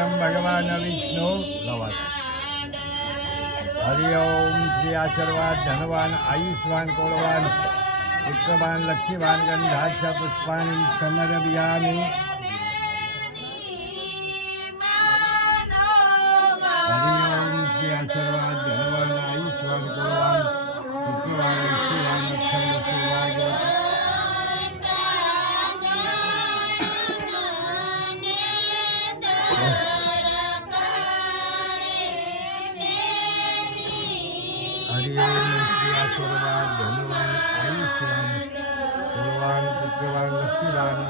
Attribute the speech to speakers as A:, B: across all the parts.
A: શંકરમ ભગવાન વિષ્ણુ. લવાતા હરિ ઓમ શ્રી આશીર્વાદ, ધનવાન આયુષ્માન કોળવાન પુષ્પવાન લક્ષ્મીવાન, ગંધાક્ષ, પુષ્પાણી સમરભ્યામિ હરિ ઓમ શ્રી આશીર્વાદ, ધનવાન આયુષ્માન કોળવાન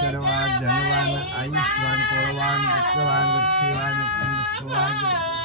A: આશીર્વાદ ધનવાન આયુષ્યવાન કોળવાન પુત્રવાન લક્ષ્મીવાન અખંડ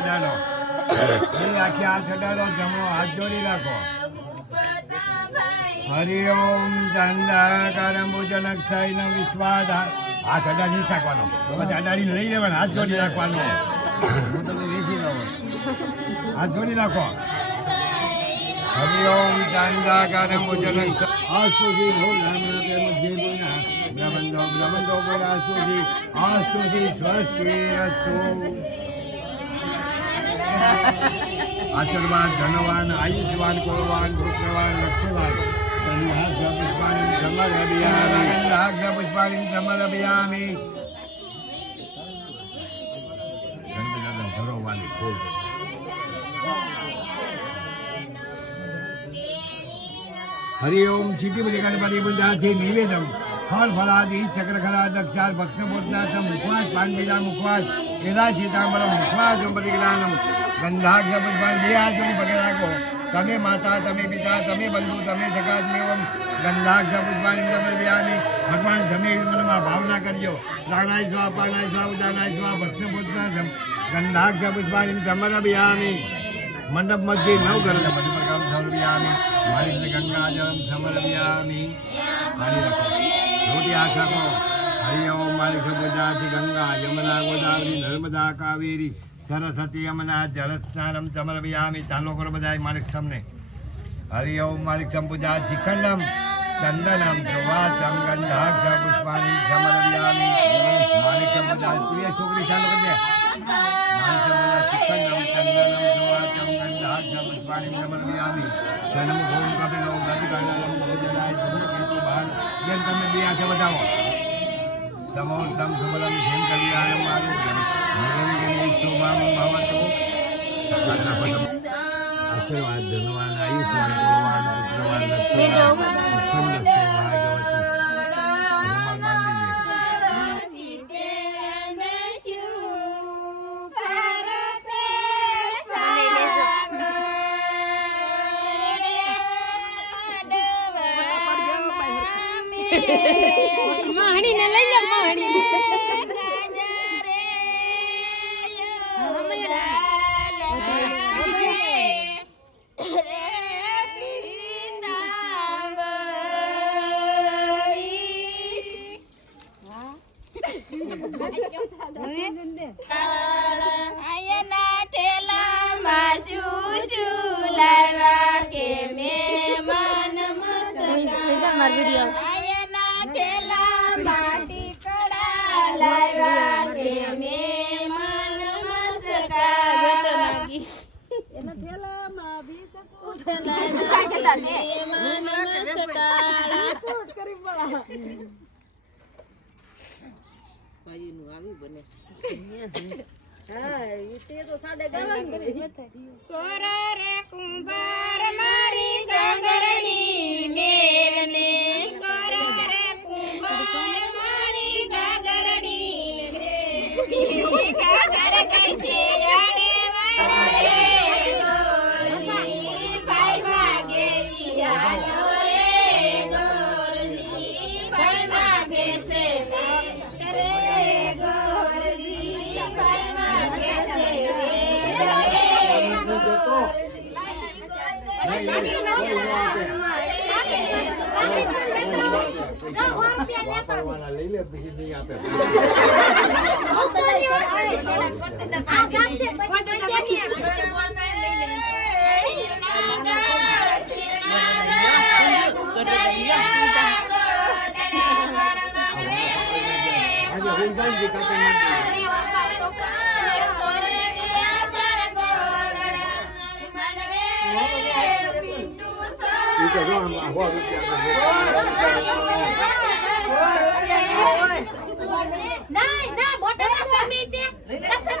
A: અડાડો આખી હાથ અડાડો જમણો હાથ જોડી રાખો. હરિ ઓમ ચંદાકારમ ભુજનક થઈને વિશ્વાસ હાથ અડાડી નહીં થાકવાનો. પછી અડાડીને લઈ લેવાનો હાથ જોડી રાખવાનો. હું તમને વેચી દઉં. હાથ જોડી રાખો. હરિ ઓમ ચાંદાકારમ ભુજનક આસ્તુજી ભૂલ નામે મધ્ય બોલા બ્રહ્મંડો બ્રહ્મંડો બોલા આસ્તુજી આસ્તુજી સ્વસ્તિ રસ્તુ આશીર્વાદ ધનવાન આયુષ્માન કોળવાન, પુત્રવાન લક્ષ્યવાન પુષ્પાણી સમર અભિયામી પુષ્પાણી સમર અભિયામી ગણપતિ ધરોવાની ફૂલ હરિ ઓમ સિદ્ધિપતિ ગણપતિ બુદ્ધાથી નિવેદમ ફળ, ફળાદી ચક્રખલા દક્ષાર ભક્તબોધનાથમ મુખવાસ પાનબીજા મુખવાસ એલા સીતાંબરમ મુખવાસ પ્રતિગ્રાનમ ગંધાક્ષ દિયાસુમ પગે રાખો. તમે માતા, તમે પિતા, તમે બંધુ, તમે જગાત મેવમ ગંધાક્ષ પુષ્પાની તમે વ્યામી ભગવાન તમે મનમાં ભાવના કરજો. પ્રાણાય સ્વા પાણાય સ્વા, ઉદાનાય સ્વા ભક્તબોધનાથમ ગંધાક્ષ પુષ્પાણી તમે વ્યામી મંડપ મધ્ય નવ કરે મધુપરકામ સમર્પયામિ મારી ગંગાજલમ સમર્પયામિ પાણી રાખો. રોટી હાથ રાખો. હરિ ઓમ, માલિક ગંગા યમુના ગોદાવરી, નર્મદા કાવેરી. સરસ્વતી અમના જલસ્નાનમ સમર્પયામિ ચાલો કરો બધા માલિક સમને. હરિ ઓમ માલિક સંપૂજા શિખંડમ ચંદનમ પ્રવાચમ ગંધાક્ષ પુષ્પાણી સમર્પયામિ માલિક સંપૂજા એ છોકરી ચાલો કરી દે. માલિક સંપૂજા શિખંડમ ચંદનમ પ્રવાચમ ગંધાક્ષ પુષ્પાણી સમર્પયામિ જન્મ ભૂમ તમે બે હાથે બતાવો. સમોર્તમ સુબલમ જેમ કલ્યાણમ આરોગ્યમ આશીર્વાદ ધનવાન આયુષ્માન કુંભાર મારી
B: ગગરણી ને
C: કોર રે કુંભાર
B: મારી
A: ગગરણી ને ગગર કૈસે આડે વાળે લઈ લે પછી નહીં આપે આજે તો જો આમ આ સો રૂપિયા
B: ના ના મોટા તમે તે કસમ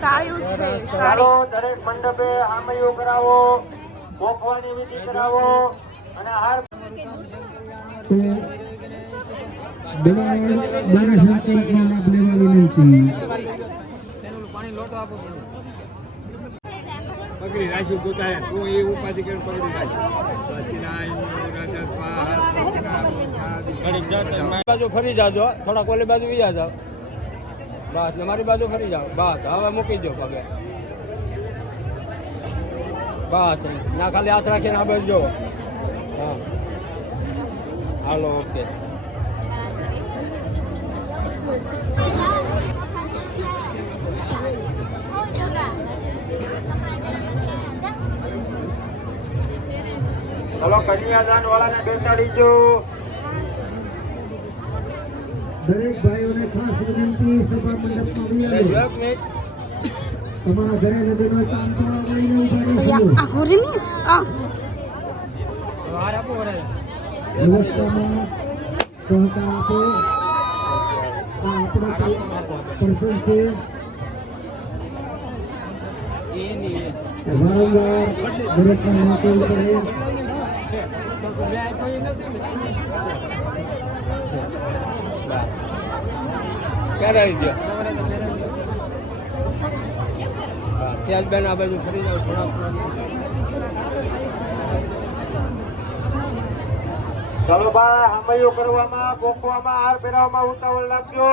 D: સાયું છે
E: ચાલો દરેક મંડપે આમયો કરાવો ગોખવાની વિધિ કરાવો અને હાર
A: પકડી રાખ્યું પોતાને તું એ ઉપાધિ કરીને પકડી રાખ્યું.
E: ફરી જાજો થોડા કોલી બાજુ બીજા જાઓ. બસ, ને મારી બાજુ ફરી જાઓ. બસ, હવે મૂકી દો પગે. બસ, ના ખાલી હાથ રાખીને આ બાજુ જો. હા. હાલો, ઓકે. ચલો કન્યાદાન વાળાને બેસાડી જો
F: દરેક ભાઈઓને ખાસ વિનંતી સભા મંડપમાં તમારા ઘરે નદીનો ચાંદલો લઈને ઊભા રહેજો.
E: વાર આપો વરાય
F: વ્યવસ્થામાં સહકાર આપો. આ આપણો પ્રસંગ છે.
E: એની
F: વારંવાર દરેકના માટે પડે
E: ક્યારે આવી ગયો બેન આ બાજુ ફરી જાવ થોડા ચલો ભાઈ કરવામાં ગોખવામાં હાર પહેરાવવામાં ઉતાવળ લાગજો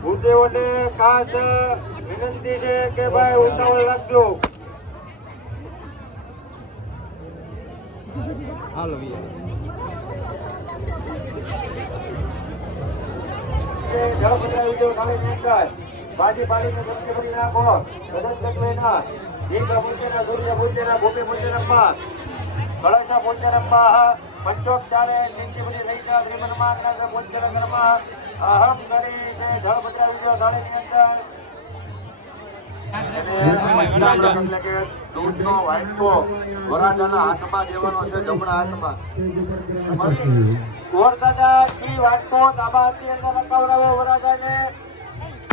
E: ભૂતે વડે ખાસ વિનંતી છે કે ભાઈ ઉતાવળ રાખજો. હાલો ભાજી પાડીને સબ્જી ભરી નાખો. કદમ ચકલે ના. દીર્ઘ પૂજ્યના સૂર્ય પૂજ્યના ભૂમિ પૂજ્યના કળશા પૂજ્યના પંચોક ચાલે નીતિ બધી લઈ જા શ્રીમનમાં કર્મા અહમ કરી છે ધળ દો એટલે કે દૂધનો વાટકો વરાજાના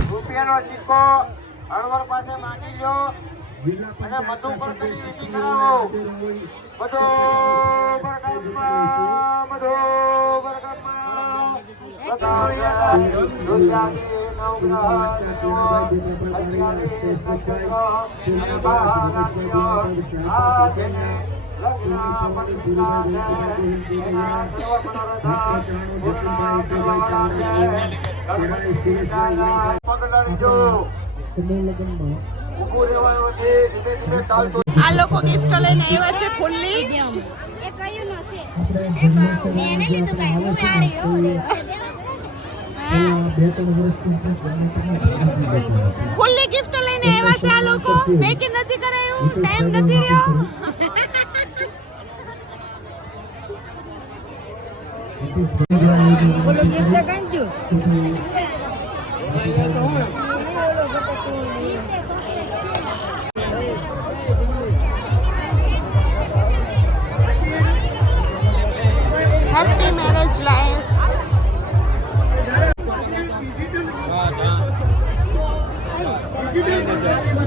E: રૂપિયાનો સિક્કો અણવર પાસે માંગી ગયો અને મધુ પર બરકતમાં આ જેને લગ્ન પંડિતા છે એના સર્વ મનોરથા પૂર્ણ કરવા છે ગણપતિ દાદા પગ લાગજો
F: સમૂહ લગ્નમાં
E: ઊભું રહેવાનું છે ધીમે ધીમે ચાલતો
D: આ લોકો ગિફ્ટ લઈને આવ્યા છે ખુલ્લી
B: ખુલ્લી ગિફ્ટ લઈને આવ્યા છે આ
D: લોકો.
F: પેકિંગ નથી કરાયું. ટાઈમ નથી રહ્યો.
G: બોલો ગિફ્ટ કાંજો French lions.